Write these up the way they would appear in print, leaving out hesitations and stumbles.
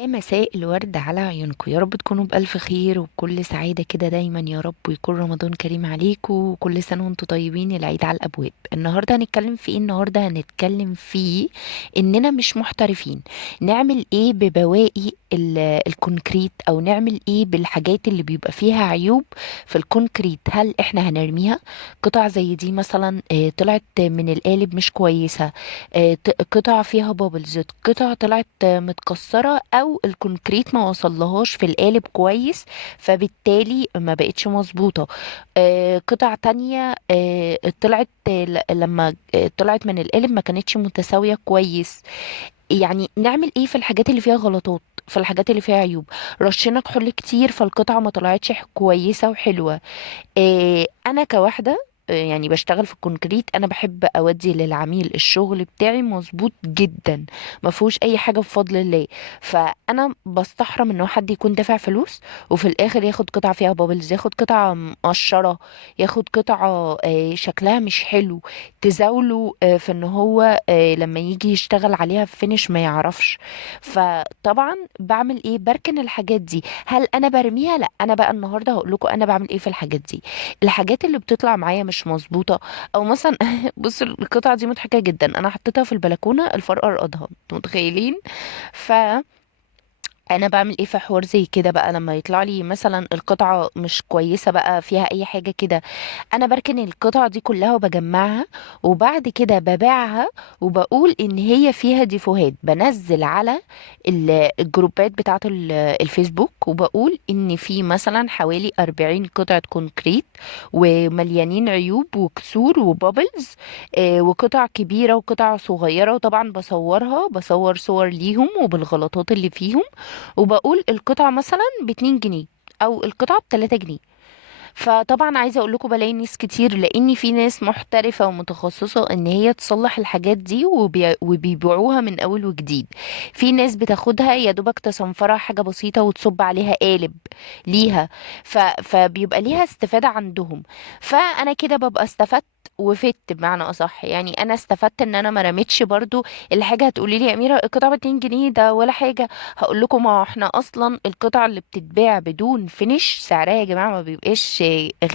يا مساء الورد على عيونكم، يا رب تكونوا بألف خير وبكل سعادة كده دايما يا رب، ويكون رمضان كريم عليكم وكل سنة وانتم طيبين. العيد على الأبواب. النهاردة هنتكلم في ايه؟ النهاردة هنتكلم في اننا مش محترفين. نعمل ايه ببواقي الكونكريت، او نعمل ايه بالحاجات اللي بيبقى فيها عيوب في الكونكريت؟ هل احنا هنرميها؟ قطع زي دي مثلا طلعت من القالب مش كويسة، قطع فيها بابلز، قطع طلعت متكسرة، او الكونكريت ما وصلهاش في القالب كويس فبالتالي ما بقتش مظبوطة. قطع تانية طلعت لما طلعت من القالب ما كانتش متساوية كويس. يعني نعمل ايه في الحاجات اللي فيها غلطات، في الحاجات اللي فيها عيوب؟ رشينا كحول كتير فالقطعة ما طلعتش كويسة وحلوة. انا كواحده يعني بشتغل في الكونكريت، انا بحب اودي للعميل الشغل بتاعي مظبوط جدا، ما فيهوش اي حاجه بفضل الله. فانا بستحرم ان هو حد يكون دافع فلوس وفي الاخر ياخد قطعه فيها بابلز، ياخد قطعه مقشره، ياخد قطعه شكلها مش حلو، تزاوله في ان هو لما يجي يشتغل عليها في فينش ما يعرفش. فطبعا بعمل ايه؟ بركن الحاجات دي. هل انا برميها؟ لا، انا بقى النهارده هقول لكم انا بعمل ايه في الحاجات دي. الحاجات اللي بتطلع معايا مش مظبوطه، او مثلا بص القطعه دي مضحكه جدا، انا حطيتها في البلكونه الفرقه رقدها، انتوا متخيلين؟ ف انا بعمل ايه في حوار زي كده بقى لما يطلع لي مثلا القطعه مش كويسه بقى فيها اي حاجه كده؟ انا بركن القطع دي كلها وبجمعها، وبعد كده ببيعها، وبقول ان هي فيها ديفوهات، بنزل على الجروبات بتاعه الفيسبوك، وبقول ان في مثلا حوالي 40 قطعة كونكريت ومليانين عيوب وكسور وبابلز، وقطع كبيرة وقطع صغيرة، وطبعا بصورها، بصور صور ليهم وبالغلطات اللي فيهم، وبقول القطعة مثلا ب2 جنيه او القطعة ب3 جنيه. فطبعا عايزه اقول لكم بلاقي ناس كتير، لان في ناس محترفه ومتخصصه ان هي تصلح الحاجات دي وبيبيعوها من اول وجديد. في ناس بتاخدها يا دوبك تصنفرها حاجه بسيطه وتصب عليها قالب ليها، فبيبقى ليها استفاده عندهم. فانا كده ببقى استفدت وفدت بمعنى اصح، يعني انا استفدت ان انا ما رميتش برضو الحاجه. هتقولي لي يا اميره القطعه ب 2 جنيه ده ولا حاجه؟ هقول لكم ما هو احنا اصلا القطع اللي بتتباع بدون فينش سعرها يا جماعه ما بيبقاش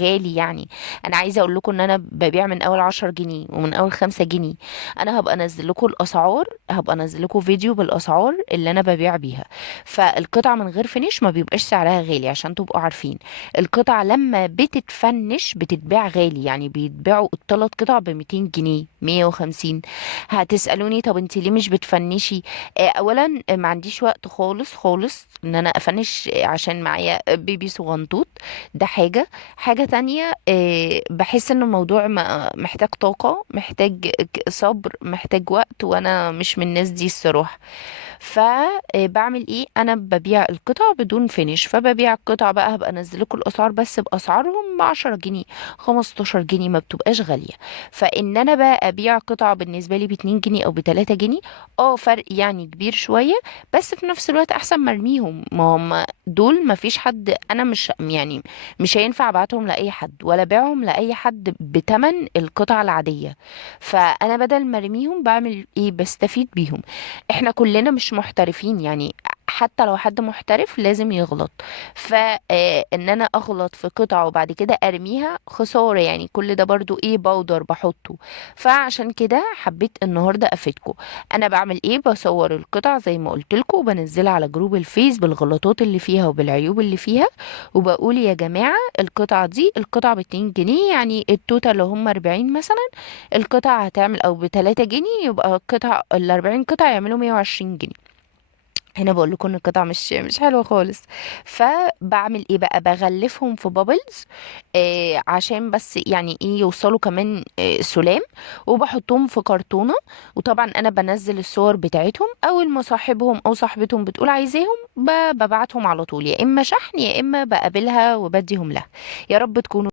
غالي يعني. انا عايزه اقول لكم ان انا ببيع من اول 10 جنيه ومن اول 5 جنيه. انا هبقى انزل لكم الاسعار، هبقى انزل لكم فيديو بالاسعار اللي انا ببيع بيها. فالقطع من غير فينش ما بيبقاش سعرها غالي عشان تبقوا عارفين. القطع لما بتتفنش بتتباع غالي، يعني بيتباعوا الثلاث قطع ب 200 جنيه، 150. هتسالوني طب انت ليه مش بتفنشي؟ اولا ما عنديش وقت خالص خالص ان انا افنش عشان معايا بيبي صغنطوط. ده حاجة تانية، بحس ان الموضوع محتاج طاقة، محتاج صبر، محتاج وقت، وانا مش من الناس دي الصراحة. فبعمل ايه؟ انا ببيع القطع بدون فينش، فببيع القطع بقى، هبقى انزل لكم الاسعار بس باسعارهم ب10 جنيه، 15 جنيه، ما بتبقاش غالية. فان انا بقى ابيع قطعة بالنسبة لي ب2 جنيه او ب3 جنيه، اه فرق يعني كبير شوية، بس في نفس الوقت احسن ما ارميهم. ما هم دول ما فيش حد، انا مش يعني مش هينفع ابعتهم لاي حد ولا ابيعهم لاي حد بتمن القطع العادية. فانا بدل ما ارميهم بعمل ايه؟ بستفيد بيهم. احنا كلنا مش محترفين يعني، حتى لو حد محترف لازم يغلط. فان انا اغلط في قطعة وبعد كده ارميها خسارة، يعني كل ده برضو ايه؟ بودر بحطه. فعشان كده حبيت النهاردة افيدكم. انا بعمل ايه؟ بصور القطع زي ما قلت لكم وبنزلها على جروب الفيس بالغلطات اللي فيها وبالعيوب اللي فيها، وبقول يا جماعة القطعة دي القطعة ب2 جنيه، يعني التوتال لو هم 40 مثلا، القطعة هتعمل او ب3 جنيه، يبقى القطع ال40 قطعة يعملوا 120 جنيه. هنا بقول لكم ان القطع مش حلوه خالص. فبعمل ايه بقى؟ بغلفهم في بابلز، عشان بس يعني ايه يوصلوا كمان سلام، وبحطهم في كرتونه. وطبعا انا بنزل الصور بتاعتهم، اول ما صاحبهم او صاحبتهم بتقول عايزاهم ببعتهم على طول، يا اما شحن يا اما بقابلها وبديهم لها. يا رب تكونوا